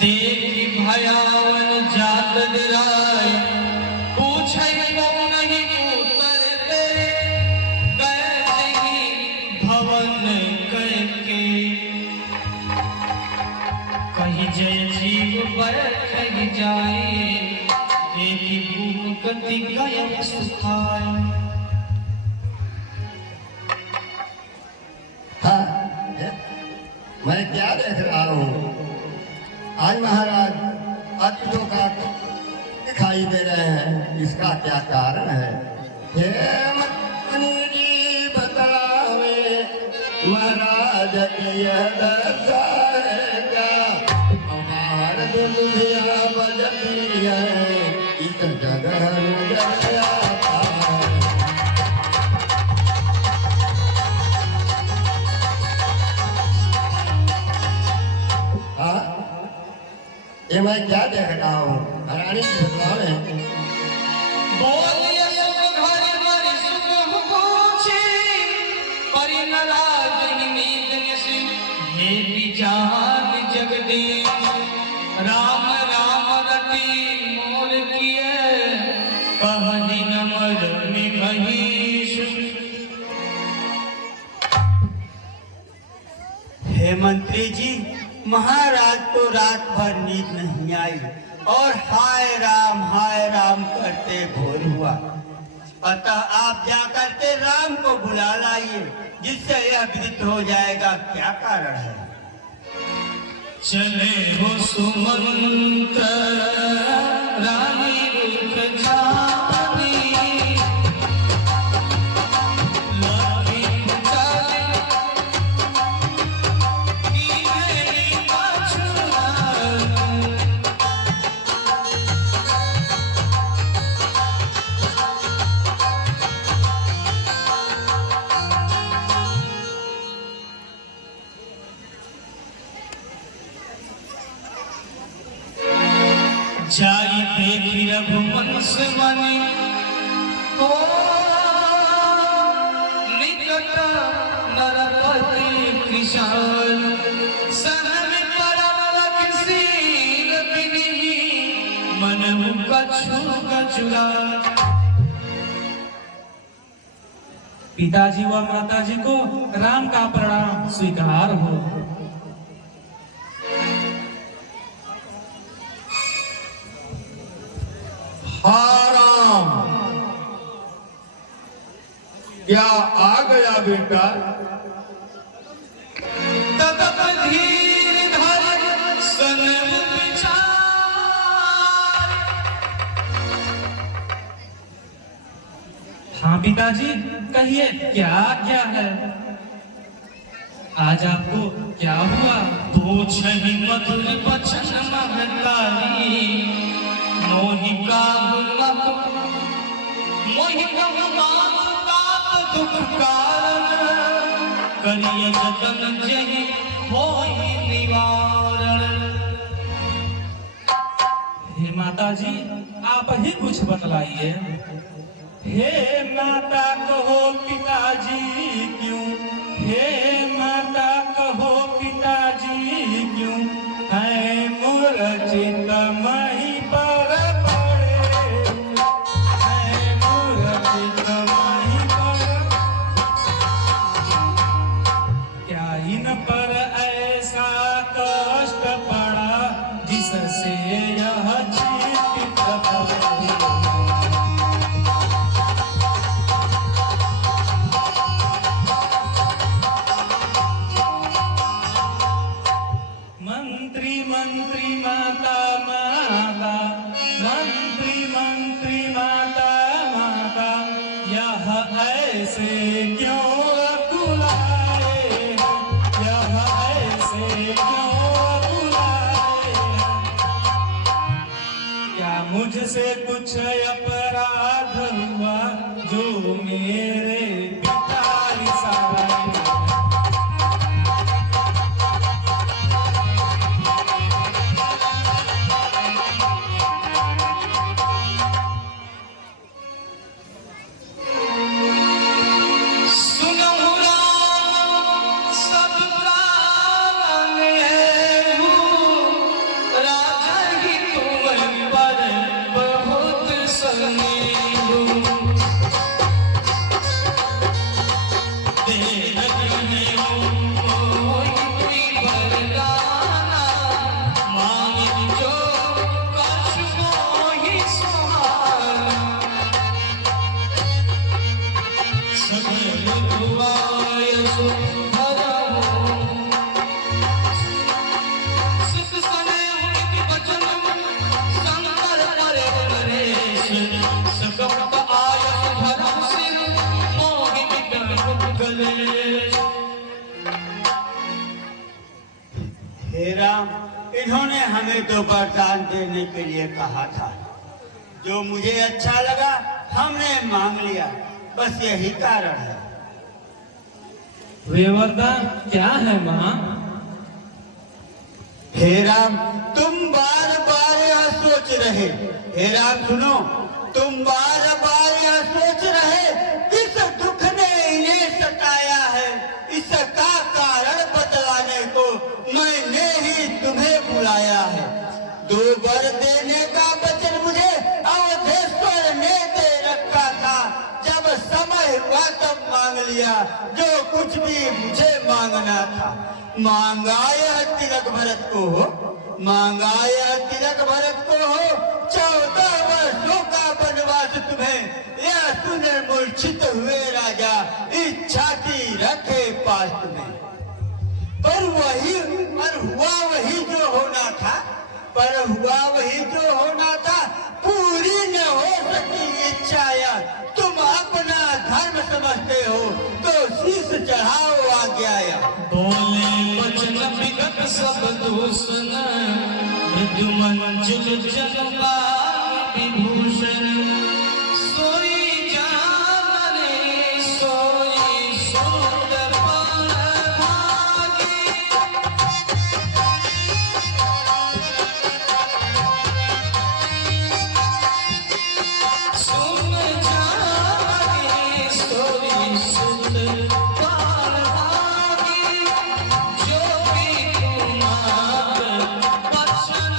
देखी भयावन जात डराए, पूछे कौन नहीं उतर तेरे, कैसे ही भवन करके, कहीं जय जीव बैठ जाए, देखी भूप गति गयन सुखाए। मैं क्या देख रहा हूँ? आज महाराज अतिथों का दिखाई दे रहे हैं, इसका क्या कारण है? हे मंत्री जी बतलावे, महाराज की यह दशा है क्या? हमार दुनिया बजती है, इस जगह जगह ये मैं क्या देख रहा हूँ? हरानी की बदलाव है। बोलिए सुख घर घर सुख पूछे, परि नाराज नींद निशि, हे विजान जगदीश, राम राम रति मोर किए, कहहि नमर निमहीश। हे मंत्री जी, महाराज को रात भर नींद नहीं आई और हाय राम करते भोर हुआ। अतः आप जाकर के राम को बुला लाइए, जिससे यह विदित हो जाएगा क्या कारण है। चले हो सुमंत रानी रुख जानी, लखीन चले जाई देखी रघुवंश बनी, ओ निकट नरपति कृष्ण, सहन परम लखीन बिनि, मन कछु कछुरा। पिताजी व माताजी को राम का प्रणाम स्वीकार हो। राम, क्या आ गया बेटा? तदप धीर धर सन विचार, हाँ पिताजी, कहिए क्या क्या है? आज आपको क्या हुआ? पूछहि मधुर बचन महतारी, मोहि काहु ताप दुख कारण, करिय जतन जहि होई निवारण। हे माताजी, आप ही कुछ बतलाइए। हे माता कहो पिताजी क्यों, हे माता कहो पिताजी क्यों, है मूर्छित मही पर पड़े, है मूर्छित मही पर। क्या इन पर ऐसा कष्ट पड़ा, जिससे यह चिंतित पड़े। मंत्री माता माता, मंत्री माता माता, यह ऐसे क्यों बुलाए, यह ऐसे क्यों बुलाए। क्या मुझसे कुछ अपराध हुआ, जो मेरे पिता रिसाए। सब प्राण है हे राम, इन्होंने हमें तो वरदान देने के लिए कहा था। जो मुझे अच्छा लगा हमने मांग लिया, बस यही कारण है। वे वरदान क्या है माँ? हे राम, तुम बार बार यह सोच रहे, हे राम सुनो, तुम बार बार यह सोच रहे किस दुख ने इन्हें सताया है, इसका कारण बतलाने को मैंने ही तुम्हें बुलाया है। 2 वर देने का वचन मुझे अवधेश्वर ने दे रखा था। जब समय हुआ तब मांग लिया जो कुछ भी मुझे मांगना था। मांगा यह तिलक भरत को हो, मांगा यह तिलक भरत को हो। 14 वर्षों का वनवास तुम्हें यह सुन मूर्छित हुए राजा इच्छा की रखे पास तुम्हें। पर हुआ वही जो होना था, पर हुआ वही जो होना था। पूरी न हो सकी इच्छा या तुम अपना धर्म समझते हो तो शीश चढ़ाओ आज्ञा। बोले वचन विगत सब दूषण, मृत्यु मंजुल जलवा विभूषण। सोई जान रे सोई सुंदर भागी। सुन जान रे सोई सुंदर भागी। जो भी कुमार बचन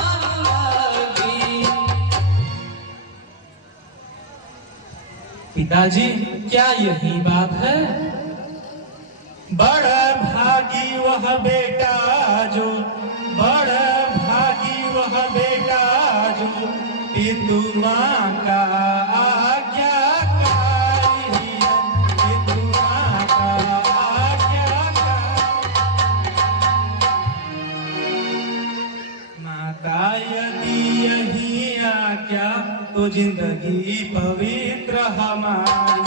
आनुरागी। पिताजी क्या यही बात है? बड़ा भागी वह बेटा जो, बड़ा भागी वह बेटा जो पितु माँ का आज्ञाकारी है, पितु माँ का आज्ञाकारी। माता यदि यही आज्ञा तो जिंदगी पवित्र हमारी।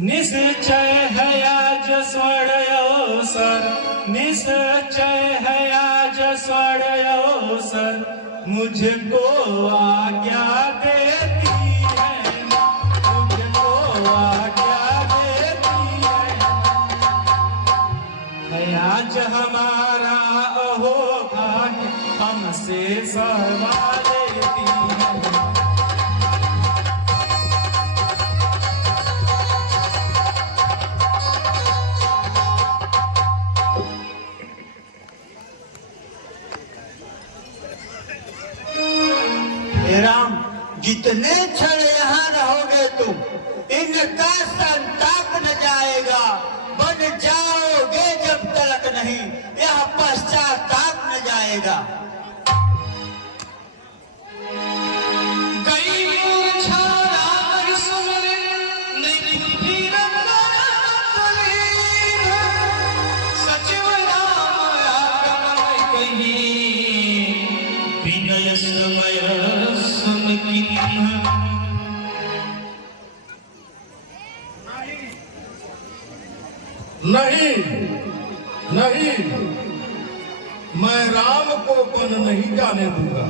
निश्चय है आज स्वर्ण अवसर, निश्चय है आज स्वर्ण अवसर। मुझको आज्ञा देती है, मुझको आज्ञा देती है। आज हमारा अहो भाग्य हमसे सहवा लेती है। हे राम, जितने क्षण यहाँ रहोगे तुम, इनका संताप न जाएगा। बन जाओगे जब तलक नहीं, यह पश्चाताप न जाएगा। गई मूर्छा राम सुमरे, नहीं फिर तलीन। सचिव राम आगमन कही, विनय समय समकीन। नहीं नहीं, मैं राम को वन नहीं जाने दूंगा।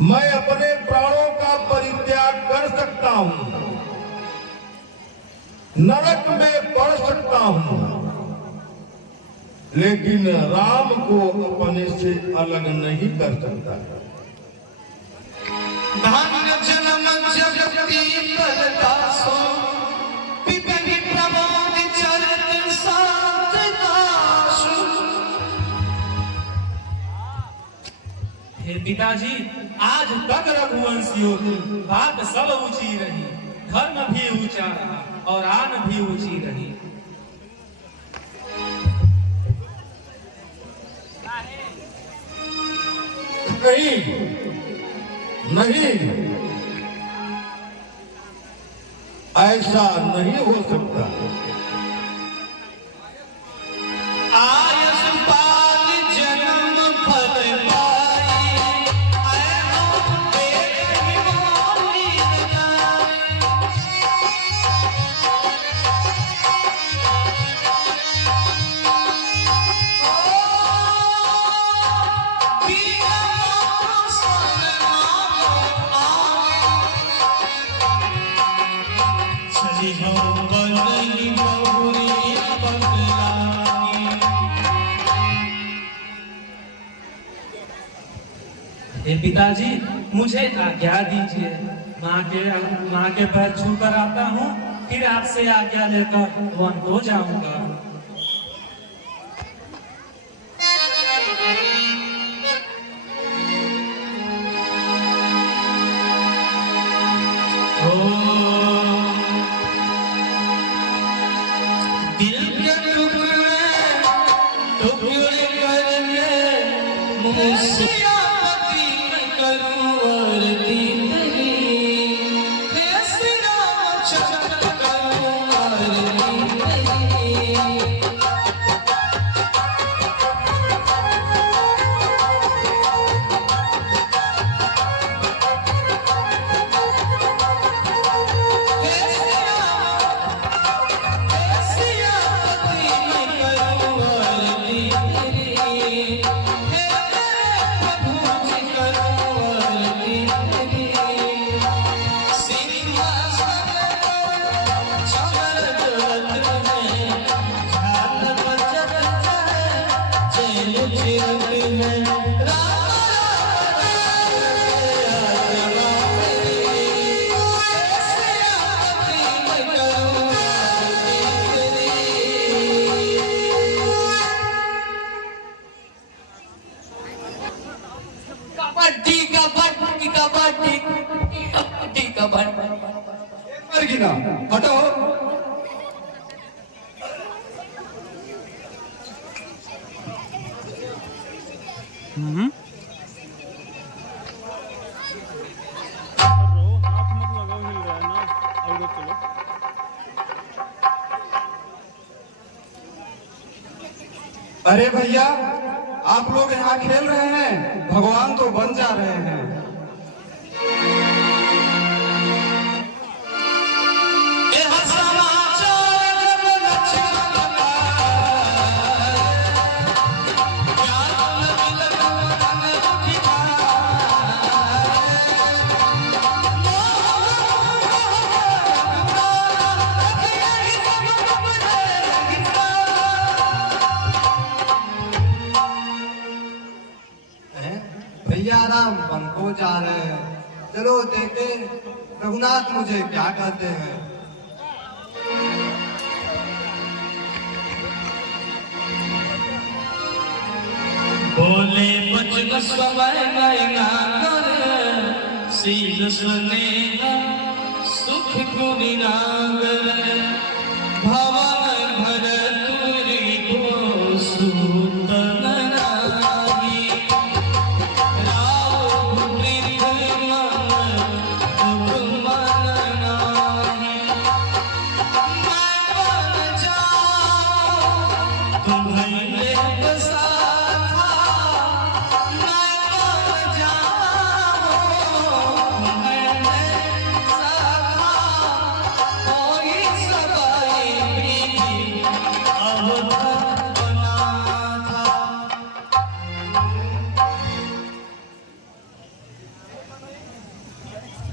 मैं अपने प्राणों का परित्याग कर सकता हूं, नरक में पड़ सकता हूं, लेकिन राम को अपने से अलग नहीं कर सकता। धन्य जन्म जगती परदासो, पिपहि प्रमोद चरित साथ दासु। हे पिताजी, आज तक रघुवंशियों की बात सब ऊंची रही, धर्म भी ऊंचा रहा और आन भी ऊंची रही। नहीं, ऐसा नहीं हो सकता। आयस पाल जन्म फल पाई, ऐ हो बेटी मोरी हे पिताजी, मुझे आज्ञा दीजिए। माँ के पैर छू कर आता हूँ, फिर आपसे आज्ञा लेकर वन को जाऊंगा। दिल के टुकड़े टुकड़े करके मुझसियापति करूं आरती तेरी, हे श्री रामचंद्र करूं आरती तेरी। मर्गिना हटो। हाथ मत लगाओ, हिल रहा है ना। और चलो। अरे भैया, आप लोग यहाँ खेल रहे हैं, भगवान तो बन जा रहे हैं। भैया राम वन को जा रहे हैं, चलो देखे रघुनाथ मुझे क्या कहते हैं। बोले बचन समय नैना कर, सील स्नेहा सुख गुणी नागर, भवन भर तुरी को सूतन नागी, राव वृद्ध मन दुख मन नाही, मैं बन जाऊं तुम्हें बसाता, मैं बन जाऊं मैं साथा, कोई सबाई प्रीति अब तक बना था।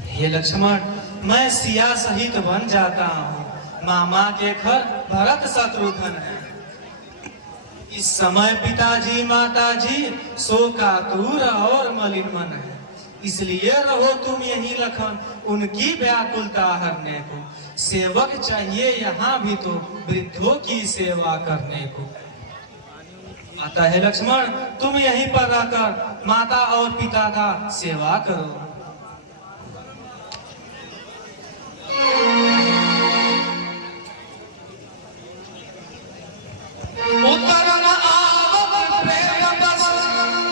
हे लक्ष्मण, मैं सिया सहित बन जाता हूँ। मामा के घर भरत शत्रुघ्न है। इस समय पिताजी माताजी शोकातुर और मलिन मन है, इसलिए रहो तुम यही लखन उनकी व्याकुलता हरने को। सेवक चाहिए यहाँ भी तो वृद्धों की सेवा करने को। अतः हे लक्ष्मण, तुम यहीं पर रहकर माता और पिता का सेवा करो। उतरन आवत प्रेम बस,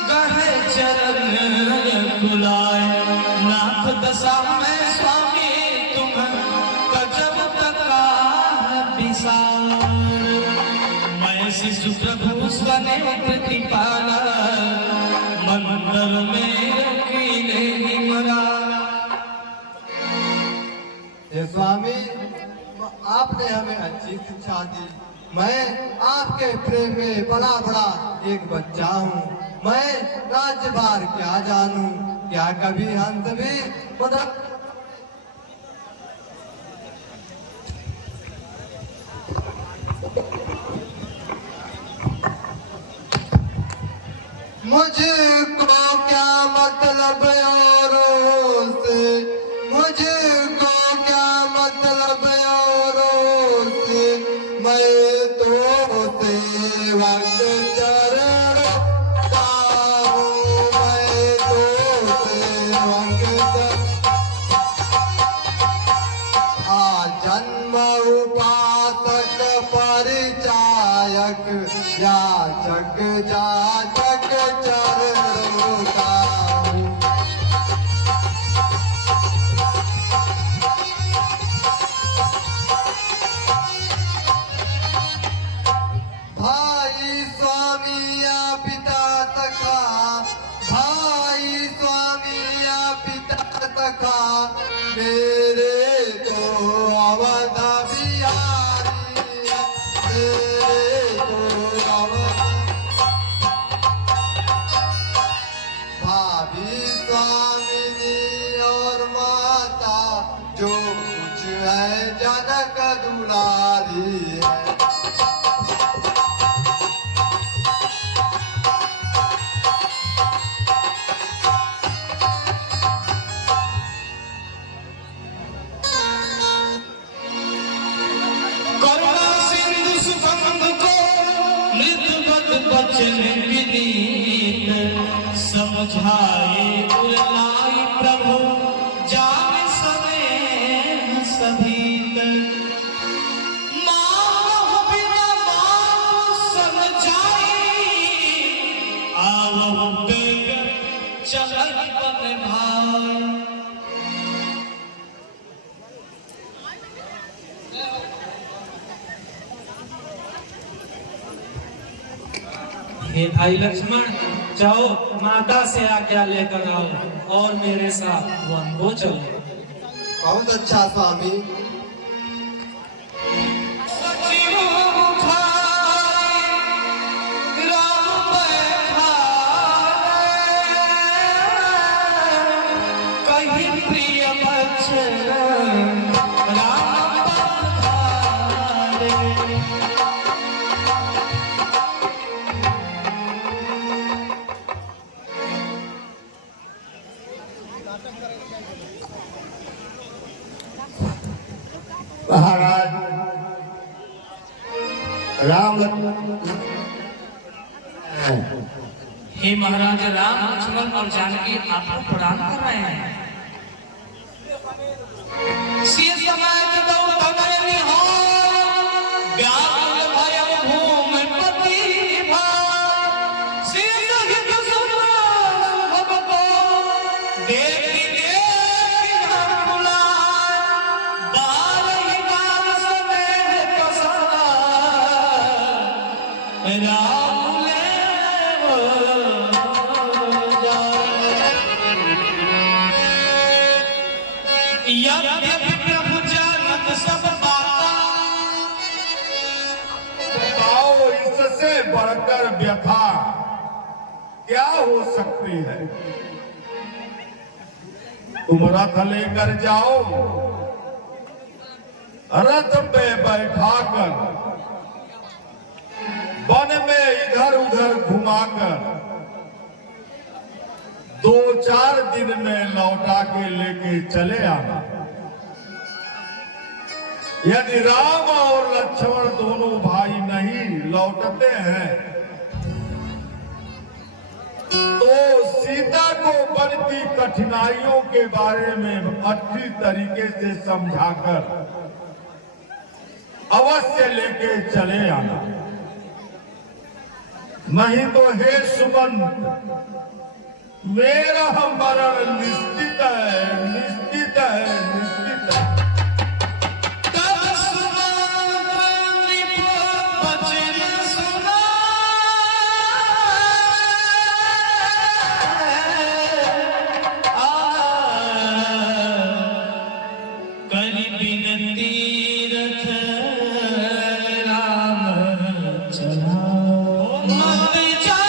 गहे चरण कुलाए, नाथ दशा में स्वामी तुम गजब तका विसार, मैं शिशु प्रभु स्वने प्रतिपाला, मंदिर में रखीले निमरा। हे स्वामी, आपने हमें अच्छी शिक्षा दी। मैं आपके प्रेम में बड़ा बड़ा एक बच्चा हूँ। मैं राज्य भार क्या जानूं, क्या कभी हंस भी बदल। मुझको क्या मतलब औरों से, मुझको क्या मतलब औरों से, मैं तो सेवक चरणों का हूँ, मैं तो सेवक जन्म उपासक परिचायक याचक जाचक चरणों का हूँ। भाई स्वामी या पिता सखा, भाई स्वामी या पिता सखा, मेरे तो अवध बिहारी, मेरे तो अवध। भाभी स्वामिनी और माता जो कुछ है जनक दुलारी है। करुणा सिंधु सुगंध को मृदुवत बचन विनीत, समझाए उरलाई प्रभु जान सने सभीत। मानव बिना मानव समझाई, आवो गग चलन बन भाई। हे भाई लक्ष्मण, जाओ माता से आज्ञा लेकर आओ और मेरे साथ वन को चलो। बहुत अच्छा स्वामी। सचिव उठाए राम बैठाए, कहीं प्रिय बचन राम पधारे। महाराज राम हे महाराज, राम लक्ष्मण और जानकी आपको प्रणाम कर रहे हैं। सिय समाज दौड़ तनय निहार, व्याकुल भय भूमिपति भार। सिय सहित सुभग को देखी देखी घर बुलाए, बारही बार समेत पसार, राम ले जाए। यद्यपि प्रभु जानत सब बाता, बताओ इससे बढ़कर व्यथा क्या हो सकती है। तुम रथ लेकर जाओ, रथ पे बैठाकर वन में इधर उधर घुमाकर 2-4 दिन में लौटा के लेके चले आना। यदि राम और लक्ष्मण दोनों भाई नहीं लौटते हैं तो सीता को वन की कठिनाइयों के बारे में अच्छी तरीके से समझाकर अवश्य लेके चले आना। नहीं तो हे सुमंत, मेरा मरण निश्चित है, निश्चित है, निश्चित है। तब सुमंत नृप बचन सुनाए, करि बिनती रथ राम चलाओ। मत जा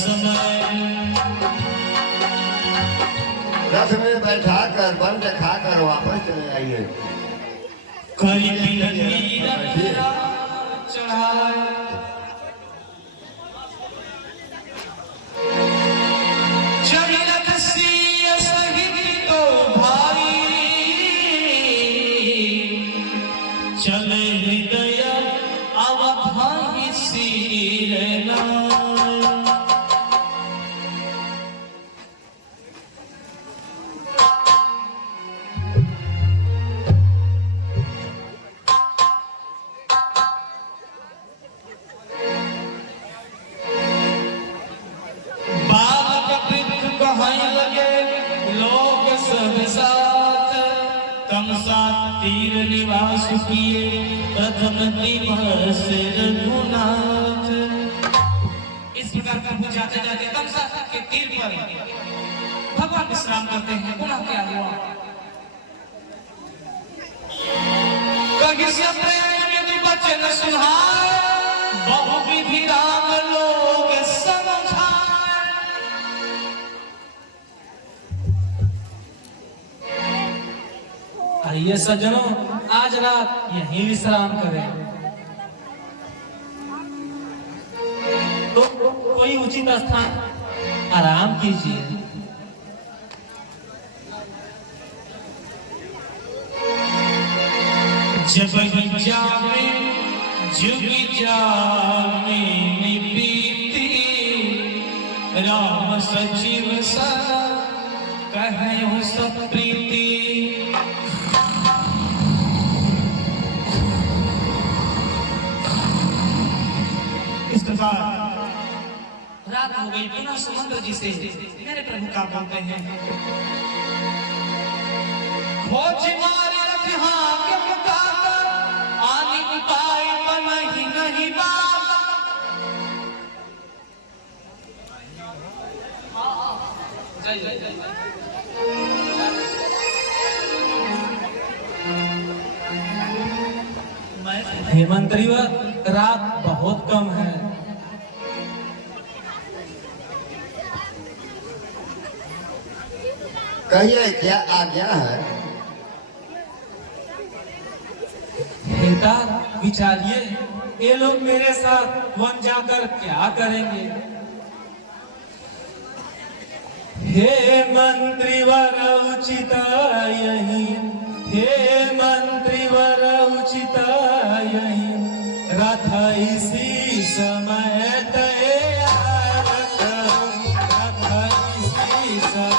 समय रथ में बैठा कर बल दिखा कर वापस चले आइए। करी बिनती चढ़ाए जगत सिया सहित तो भाई चले हृदय अवधाई सिरना तीर निवास किए प्रथम दिवस रघुनाथ। इस प्रकार प्रभु जाते जाते तमसा के तीर पर भगवान विश्राम करते हैं। पुनः क्या हुआ? कहीं से प्रेम वचन सुनाए बहुविधि राम लोग समझाए। आइए सज्जनों, आज रात यहीं विश्राम करें। तो कोई उचित स्थान आराम कीजिए। जब जावे जुग जावे बीती राम सचिव सा कहो सब प्रीति। रात हो गई। पुनः समुद्र जी से मेरे प्रभु का बोलते हैं, खोज मारे रखा के पुकार आने उपाय नहीं नहीं बात। हेमंत्रीवर रात बहुत कम है। कहिए क्या आज्ञा है? बेटा विचारिए, ये लोग मेरे साथ वन जाकर क्या करेंगे? हे मंत्रीवर उचित यही, हे मंत्रीवर उचित यही, रथ इसी समय तैयार करो, रथ इसी समय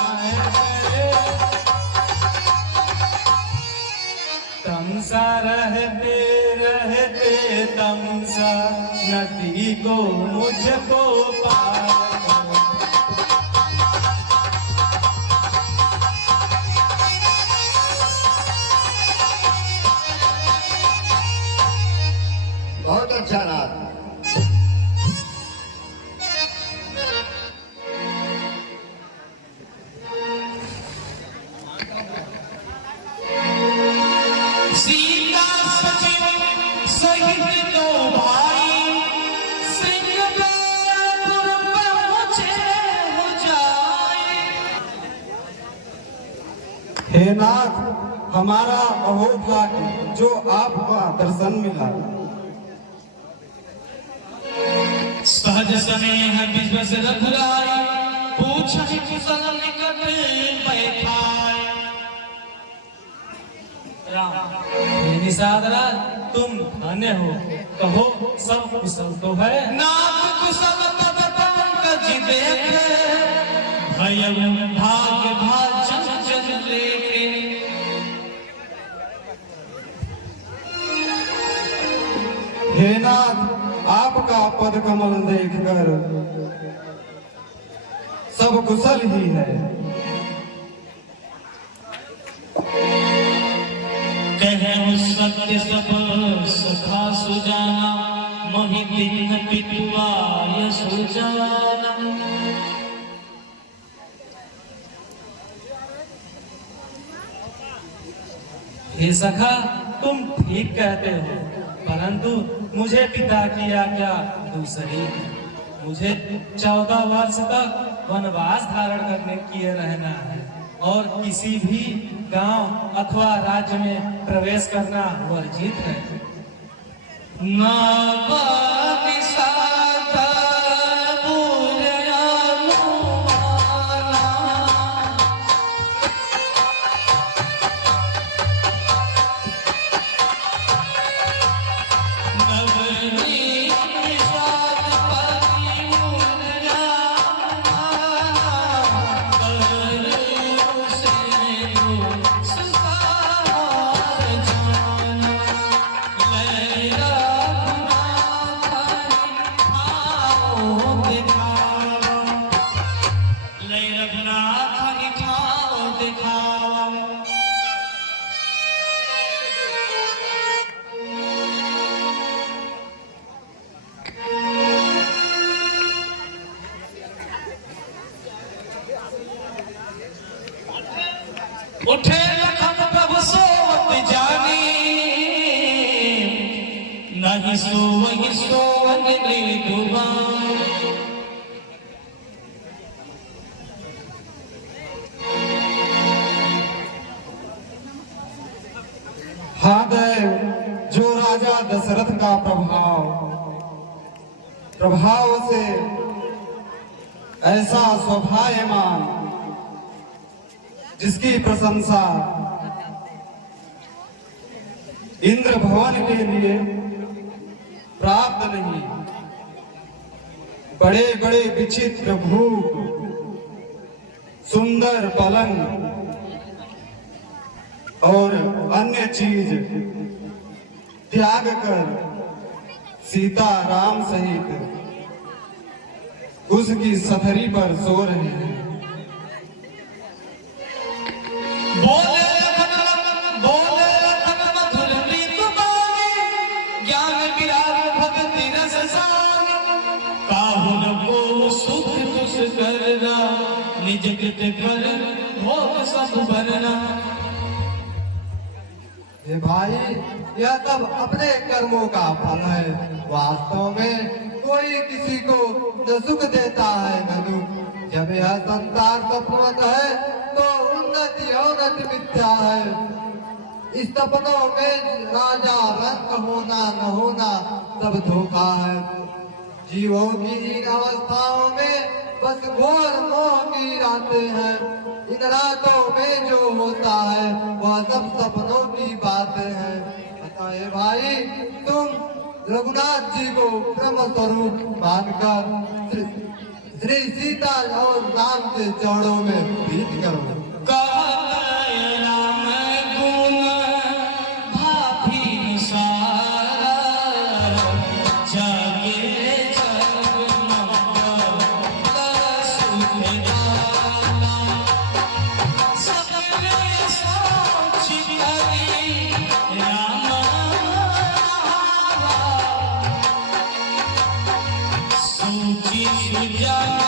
तमसा रहते रहते तमसा नदी को मुझको पार करो। बहुत अच्छा रात। सीता सचिव सहित दो भाई सिंहपुर पहुंचे हो जाए। हे नाथ, हमारा अहोद भाग्य जो आपका दर्शन मिला। सहज स्नेह विश्वस रघुराई पूछहि कुशल निकट बैठाए। हे निषादरा, तुम धन्य हो, कहो सब कुशल तो है। नाथ कुशल पद पंकज देखे भय भाग्य भाजन जन लेके। हे नाथ, आपका पद कमल देखकर सब कुशल ही है। कहु सत्य सब सखा सुजाना मोहि दीन पितुआय सुजाना। हे सखा, तुम ठीक कहते हो, परंतु मुझे पिता की आज्ञा दूसरी है। मुझे 14 वर्ष तक वनवास धारण करने किए रहना है और किसी भी गांव अथवा राज्य में प्रवेश करना वर्जित है। उठे लखन प्रभु सोवत जानी, नहीं सोवहि सोवन निर्गुमान। हाँ देव, जो राजा दशरथ का प्रभाव से ऐसा शोभायमान, जिसकी प्रशंसा इंद्र भवन के लिए प्राप्त नहीं, बड़े बड़े विचित्र भूप, सुंदर पलंग और अन्य चीज त्याग कर सीता राम सहित उसकी सथरी पर सो रहे हैं। बोले लखन मधुर प्रीत बानी, ज्ञान विराग भगति रस सानी। काहुन को सुख तुस करना, निज कृत कर भोग सब भरना। ये भाई, यह सब अपने कर्मों का फल है। वास्तव में कोई किसी को न सुख देता है न दुख। जब यह संसार सपनवत है तो उन्नति अवनति मिथ्या है। इस सपनों में राजा रंग होना न होना सब धोखा है। जीवों की इन अवस्थाओं में बस घोर मोह की रातें हैं। इन रातों में जो होता है वह सब सपनों की बातें हैं। बताए भाई, तुम रघुनाथ जी को ब्रह्म स्वरूप मानकर श्री सीता और राम के चरणों में प्रीत करो। राम गुण भाभी सारा, जागे जग मंगल सुखदाता। सबने सोच करी राम आवा, सोची सुजन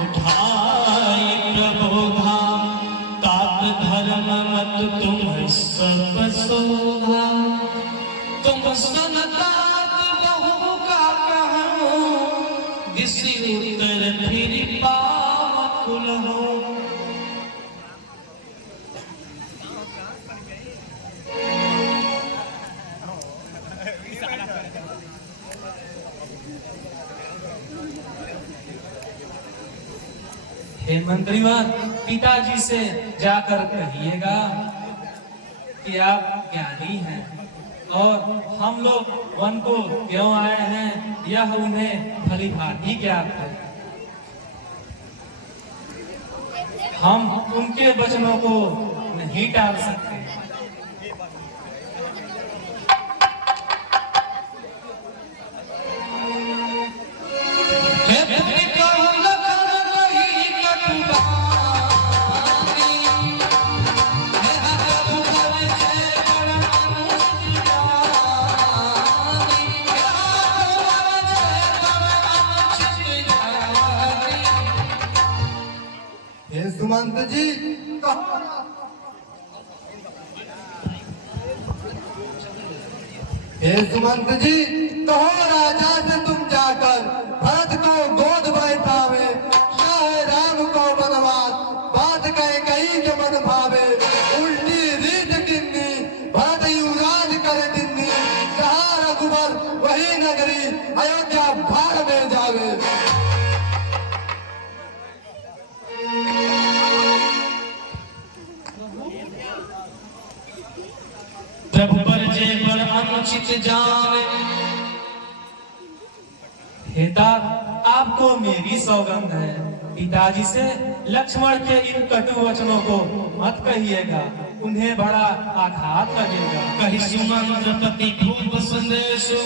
उठाई प्रभु धाम, तात धर्म मत तुम सब शोभा। तुम सनतात बहु का कहूँ, दिशि उत्तर फिर पावकुल हो। हे मंत्रीवर, पिताजी से जाकर कहिएगा कि आप ज्ञानी हैं और हम लोग वन को क्यों आए हैं यह उन्हें भली भांति ज्ञात है। हम उनके वचनों को नहीं टाल सकते। सुमंत जी कहो हे सुमंत जी कहो राजा से तुम जाकर भरत को गोद बैठावे, शाह राम को बनवास बात कह कही के मन भावे, उल्टी रीत किन्नी भरत युवराज करे दिन्नी, कहा रघुवर वही नगरी अयोध्या भाग में जावे। प्रभु पर जय पर अनुचित जावे। हेता आपको मेरी सौगंध है, पिताजी से लक्ष्मण के इन कटु वचनों को मत कहिएगा, उन्हें बड़ा आघात लगेगा। कही सुमंत्र पति खूब संदेशु,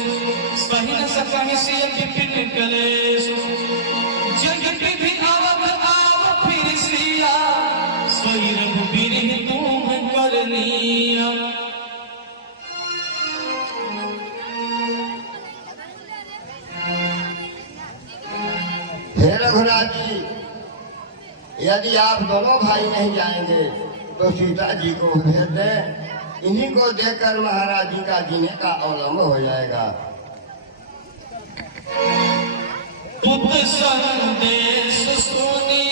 कही न सकहि सिय विपिन कलेशु, जग विधि आवत आव फिर सिया, सोई रघुबीर तुम करनिया। हे रघुनाथ जी, यदि आप दोनों भाई नहीं जाएंगे तो सीता जी को भेज दें, इन्हीं को देखकर महाराज जी का जीने का अवलंब हो जाएगा। पुत संदेश सुनी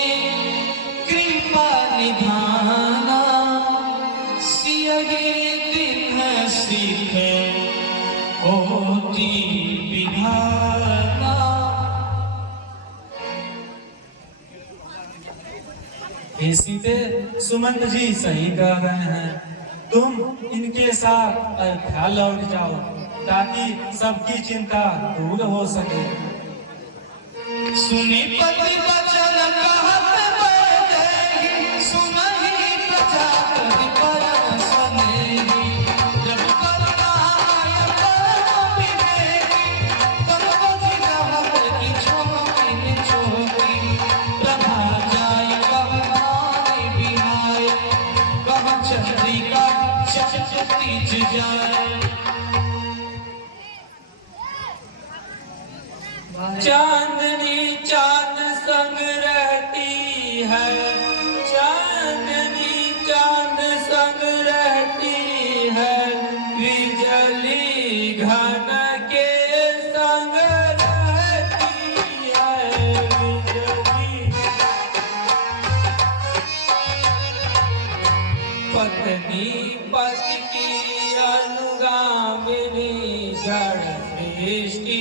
कृपा निधाना, सियहि दिन सीखे होती विधाना। हे सीते, सुमंत जी सही कह रहे हैं, तुम इनके साथ अयोध्या लौट जाओ ताकि सबकी चिंता दूर हो सके। सुनी पति वचन कहत बैठे, सुनहि प्रजा कहि परम सनेही, जब करुणा आय परम विवेकी, तब बुझि रहत कि छोकी छोकी, प्रभा जाय कहवानि बिहाय, कह चंद्रिका चचतीज जाय। चांदनी चांद संग रहती है, चांदनी चांद संग रहती है, बिजली घन के संग रहती है, बिजली। पत्नी पति की अनुगामिनी, जड़ सृष्टि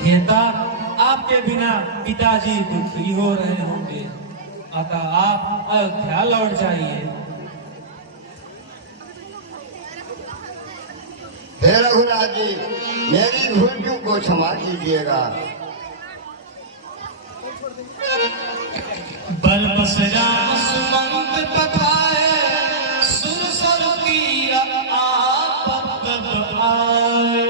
हेता, आपके बिना पिताजी दुखी हो रहे होंगे, अतः आप अयोध्या लौट जाइए। हे रघुनाथ जी, मेरी भूल चूक को क्षमा कीजिएगा। बल बस राम सुमंत पठाए, सुर सर तीर आपत तब आए।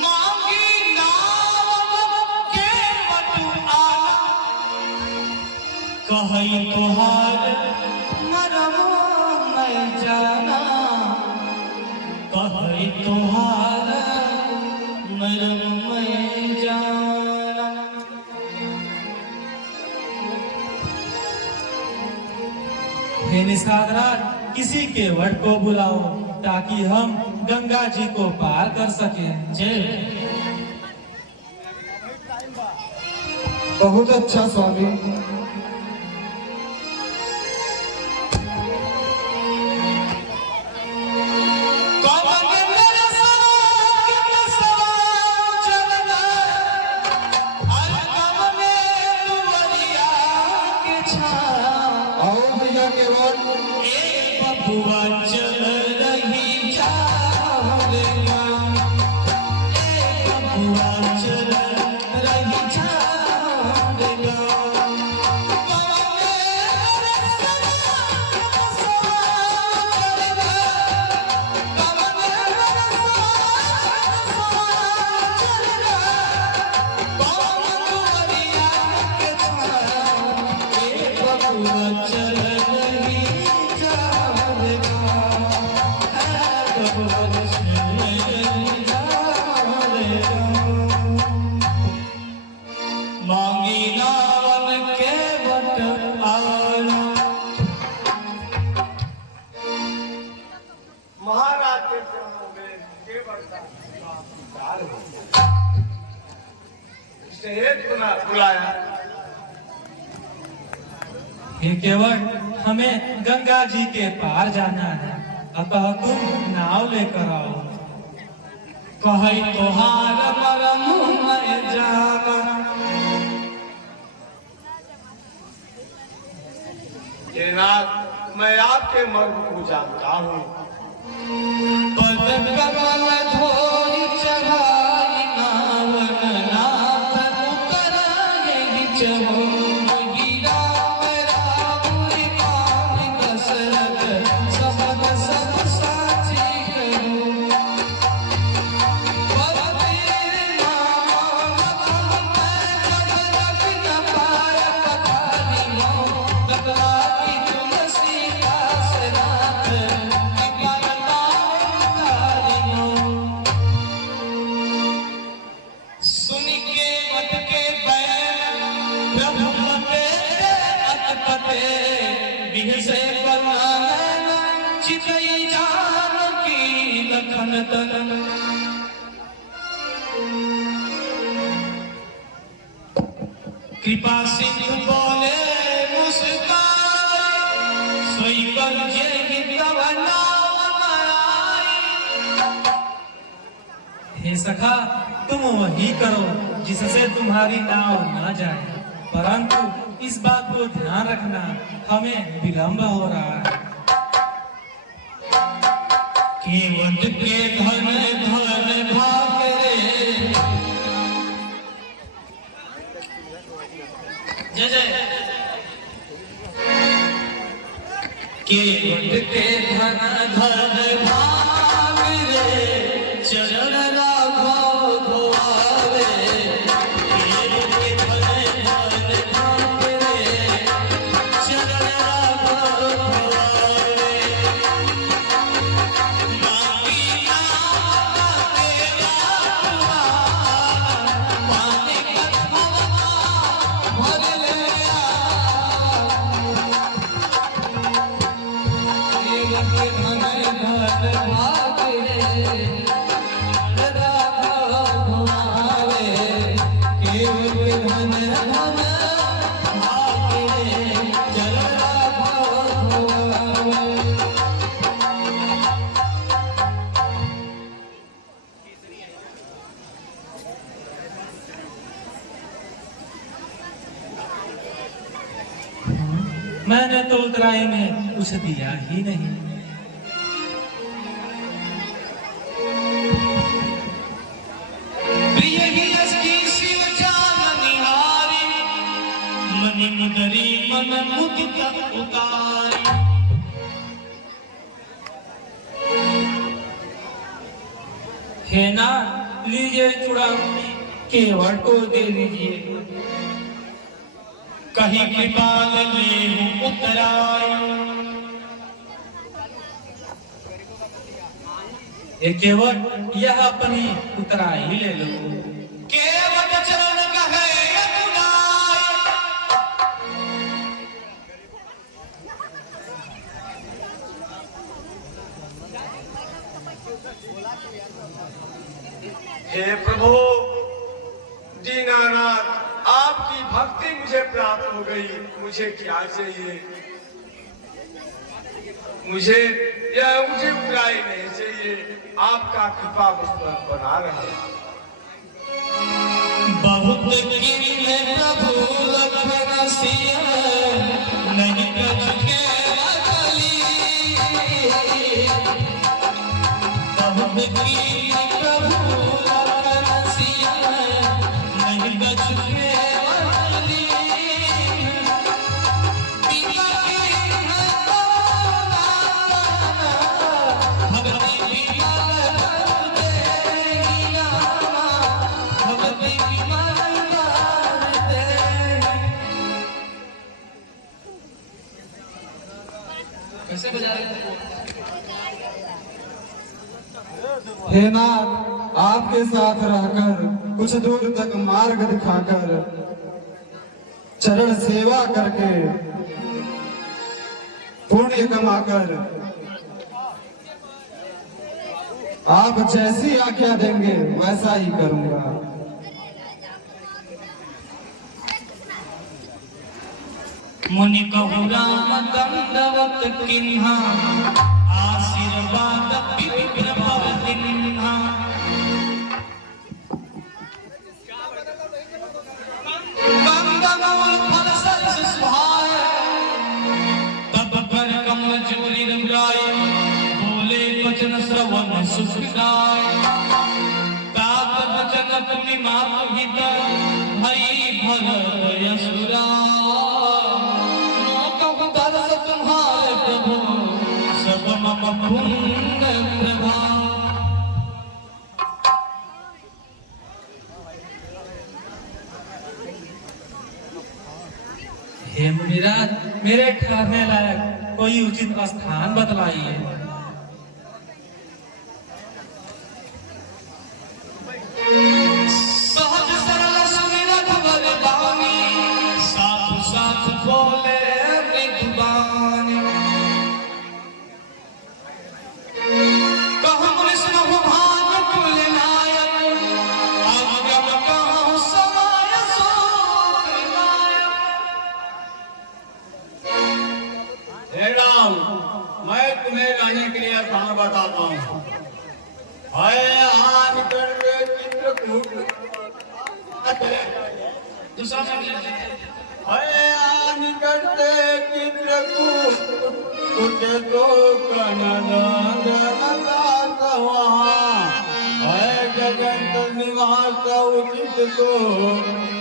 मांगी नाम के बटुआला, कहई तोहार मरम मैं जाना, कहई तोहार मरम मैं जाना। हे निषादराज, किसी के वट को बुलाओ ताकि हम गंगा जी को पार कर सकें। जय। बहुत अच्छा स्वामी। बुलाया। हे केवल हमें गंगा जी के पार जाना है, अतः तुम नाव लेकर आओ। कहे तोहार मरम मैं जाना, हे नाथ, मैं आपके मर्म को जानता हूँ। पद कमल धोई चढ़ाई नावन नाथ उतराए चहो। कृपा सिंधु बोले मुस्कान, सोई कर जे तब नाम आई। हे सखा, तुम वही करो जिससे तुम्हारी नाव न जाए, परंतु इस बात को ध्यान रखना, हमें विलंब हो रहा है। केवट के धन धन भागरे, जय जय। केवट के धन धन भागरे, चरण राघव धोआवे। केवट के धन धन भागरे, चरण राघव धोआवे। मैंने तो उतराई में कुछ दिया ही नहीं। प्रिय ही अस्की शिव जान निहारी, मनि मुदरी मन मुदित उतारी। हे ना, लीजिए चूड़ामणि, केवट को दे दीजिए। कहीं कृपाल ले उतराय, हे केवट, यह अपनी उतराई ले लो। केवट चरण कहे अगुनाय। हे प्रभु दीनानाथ, आपकी भक्ति मुझे प्राप्त हो गई। मुझे क्या चाहिए? मुझे यह मुझे बुराई नहीं चाहिए। आपका कृपा मुझ पर बना रहे। बहुत गिरने प्रभु लखन सिया, नहीं कछुके अगली। बहुत गिरने प्रभु लखन सिया, नहीं कछुके अगली। पिता की है तो नाना, भगति विमल कर देगी रामा, भगति विमल कर देगी। कैसे बजा रहे थे? हे नाथ, आपके साथ रहकर कुछ दूर तक मार्ग दिखाकर, चरण सेवा करके, पुण्य कमाकर आप जैसी आज्ञा देंगे वैसा ही करूंगा। मुनि कहु राम दंडवत किन्हा, आशीर्वाद विप्र भव दिन्हा। कंदमूल फल सरस सुहाए, तब पर कमल जोरी रंगाए, बोले वचन श्रवण सुखदाय। तात वचन तुनि मात हित, भई भरत यशुरा। दर्श तुम्हारे प्रभु, सब मम पुण्य प्रभा। हे मुनिराज, मेरे ठहरने लायक कोई उचित स्थान बतलाइए। सहज सरल सुमिरत बल बानी, साधु साधु बोले मृदुबानी। कहु मुनि सुनहु भानुकुल नायक, अगम कहु समय सोत्र नायक। हे राम, मैं तुम्हें रहने के लिए स्थान बताता हूँ। है आन कर चित्रकूट, दूसरा है आन करते चित्रकूट, कुट तो कनदास वहाँ। है जगत निवास उचित तो,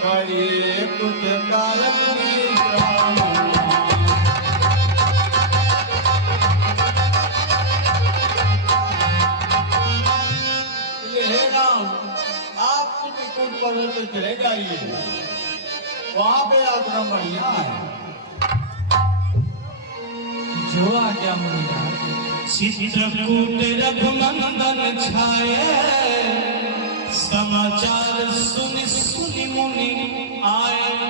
करिए कुछ काल विश्राम। हे राम, आप चित्रकूट पर्वत पे चले जाइए, वहाँ पे आश्रम बढ़िया है। जो आज्ञा मुनिराज। चित्रकूट रघुनंदन छाये, समाचार सुनि सुनि मुनि आए।